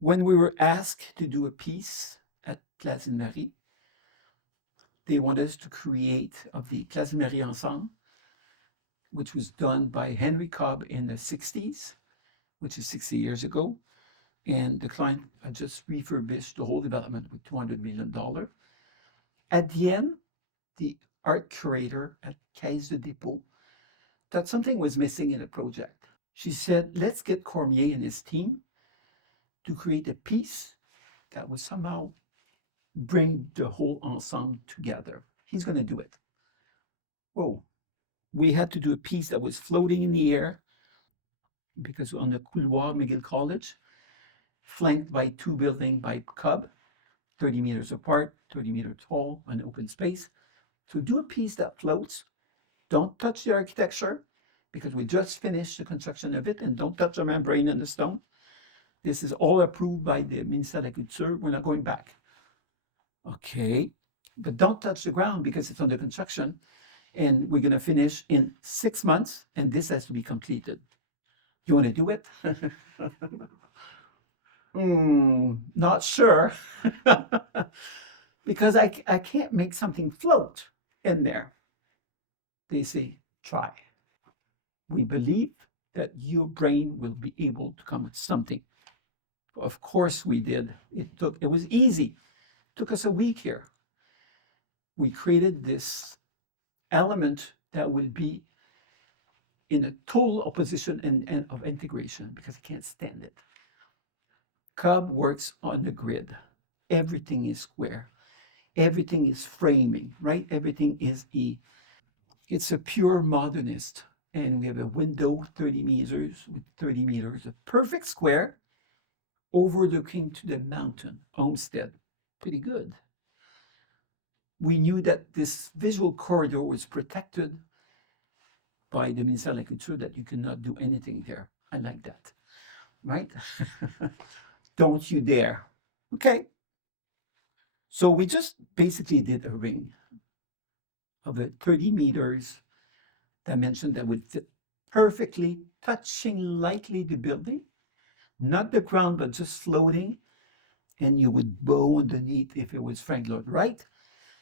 When we were asked to do a piece at Place Marie, they wanted us to create of the Place Marie Ensemble, which was done by Henry Cobb in the 60s, which is 60 years ago. And the client had just refurbished the whole development with $200 million. At the end, the art curator at Caisse de Dépôt thought something was missing in the project. She said, let's get Cormier and his team to create a piece that would somehow bring the whole ensemble together. He's going to do it. Whoa. We had to do a piece that was floating in the air because on the couloir McGill College, flanked by two buildings by Cobb, 30 meters apart, 30 meters tall, an open space. So do a piece that floats. Don't touch the architecture because we just finished the construction of it, and don't touch the membrane and the stone. This is all approved by the Ministère de la Culture. We're not going back. Okay, but don't touch the ground because it's under construction, and we're going to finish in 6 months, and this has to be completed. You want to do it? Not sure. Because I can't make something float in there. They say, try. We believe that your brain will be able to come with something. Of course we did. It was easy. It took us a week here. We created this element that will be in a total opposition and of integration because I can't stand it. Cobb works on the grid. Everything is square. Everything is framing, right? Everything is it's a pure modernist. And we have a window 30 meters with 30 meters, a perfect square overlooking to the mountain, Olmsted. Pretty good. We knew that this visual corridor was protected by the Ministère de la Culture, that you cannot do anything there. I like that, right? Don't you dare. Okay. So we just basically did a ring of a 30 meters dimension that would fit perfectly, touching lightly the building, not the ground, but just floating. And you would bow underneath if it was Frank Lloyd Wright.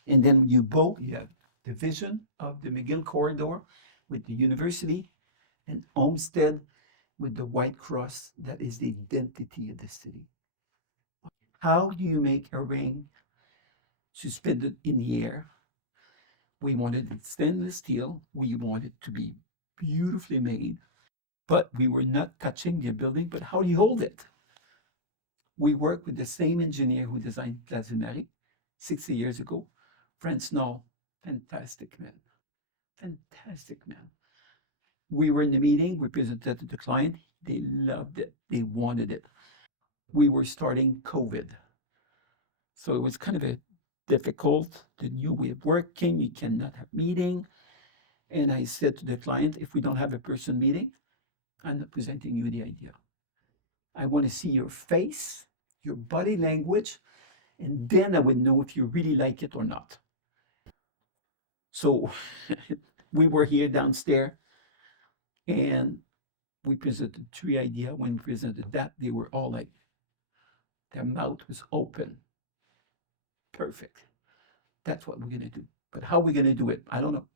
And then you bow, you have the vision of the McGill corridor with the university, and Olmsted with the white cross that is the identity of the city. How do you make a ring suspended in the air? We wanted it stainless steel. We wanted it to be beautifully made, but we were not touching the building. But how do you hold it? We worked with the same engineer who designed Place Marie 60 years ago, Franz Knoll. Fantastic man. Fantastic man. We were in the meeting, we presented to the client. They loved it. They wanted it. We were starting COVID. So it was kind of a difficult, the new way of working. You cannot have meeting. And I said to the client, if we don't have a person meeting, I'm not presenting you the idea. I want to see your face, your body language, and then I would know if you really like it or not. So we were here downstairs, and we presented 3 ideas. When we presented that, they were all like, their mouth was open. Perfect. That's what we're going to do. But how are we going to do it? I don't know.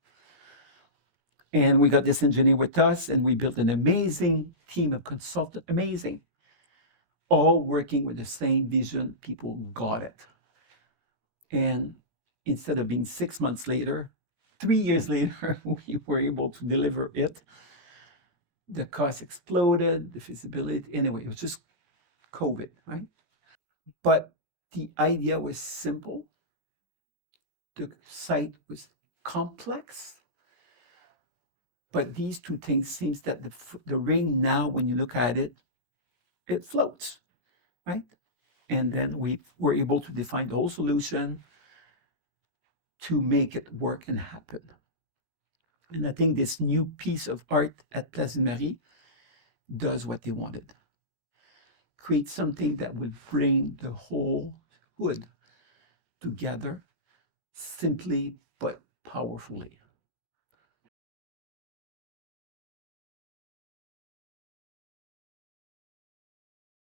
And we got this engineer with us, and we built an amazing team of consultants, amazing, all working with the same vision. People got it. And instead of being 6 months later, 3 years later, we were able to deliver it. The cost exploded, the feasibility, anyway, it was just COVID, right? But the idea was simple. The site was complex. But these two things seems that the ring now, when you look at it, it floats, right? And then we were able to define the whole solution to make it work and happen. And I think this new piece of art at Place Marie does what they wanted. Create something that would bring the whole hood together simply but powerfully.